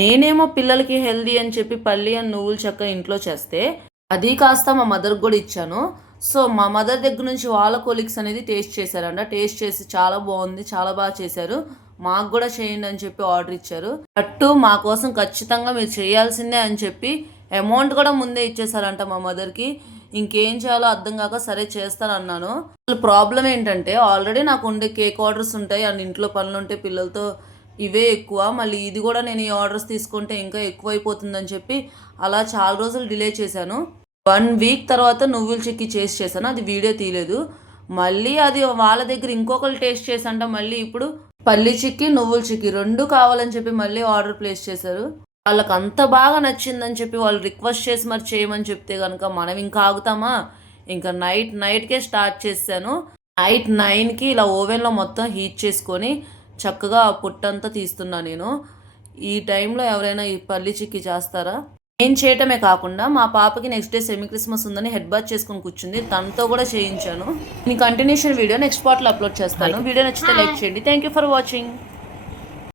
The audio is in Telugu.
నేనేమో పిల్లలకి హెల్దీ అని చెప్పి పల్లి అండ్ నువ్వుల చెక్క ఇంట్లో చేస్తే అది కాస్త మా మదర్కి కూడా ఇచ్చాను. సో మా మదర్ దగ్గర నుంచి వాళ్ళ కొలీగ్స్ అనేది టేస్ట్ చేశారంట. టేస్ట్ చేసి చాలా బాగుంది, చాలా బాగా చేశారు, మాకు కూడా చేయండి అని చెప్పి ఆర్డర్ ఇచ్చారు. అట్టు మా కోసం ఖచ్చితంగా మీరు చేయాల్సిందే అని చెప్పి అమౌంట్ కూడా ముందే ఇచ్చేసారంట మా మదర్కి. ఇంకేం చేయాలో అర్థం కాక సరే చేస్తానన్నాను. అసలు ప్రాబ్లం ఏంటంటే ఆల్రెడీ నాకు ఉండే కేక్ ఆర్డర్స్ ఉంటాయి అండ్ ఇంట్లో పనులు ఉంటే పిల్లలతో ఇవే ఎక్కువ. మళ్ళీ ఇది కూడా నేను ఈ ఆర్డర్స్ తీసుకుంటే ఇంకా ఎక్కువ అయిపోతుందని చెప్పి అలా చాలా రోజులు డిలే చేశాను. 1 వీక్ తర్వాత నువ్వుల చిక్కీ చేశాను, అది వీడియో తీయలేదు. మళ్ళీ అది వాళ్ళ దగ్గర ఇంకొకరు టేస్ట్ చేసంట. మళ్ళీ ఇప్పుడు పల్లి చిక్కీ నువ్వుల చిక్కీ 2 కావాలని చెప్పి మళ్ళీ ఆర్డర్ ప్లేస్ చేశారు. వాళ్ళకి అంత బాగా నచ్చిందని చెప్పి వాళ్ళు రిక్వెస్ట్ చేసి మరి చేయమని చెప్తే కనుక మనం ఇంకా ఆగుతామా? ఇంకా నైట్కే స్టార్ట్ చేశాను. నైట్ 9కి ఇలా ఓవెన్లో మొత్తం హీట్ చేసుకొని చక్కగా ఆ పుట్టంతా తీస్తున్నా నేను. ఈ టైంలో ఎవరైనా ఈ పల్లి చిక్కీ చేస్తారా? నేను చేయటమే కాకుండా మా పాపకి నెక్స్ట్ డే సెమీ క్రిస్మస్ ఉందని హెడ్ బాత్ చేసుకొని కూర్చుంది, తనతో కూడా చేయించాను. నేను కంటిన్యూషన్ వీడియో నెక్స్ట్ పార్ట్లో అప్లోడ్ చేస్తాను. వీడియో నచ్చితే లైక్ చేయండి. Thank you for watching.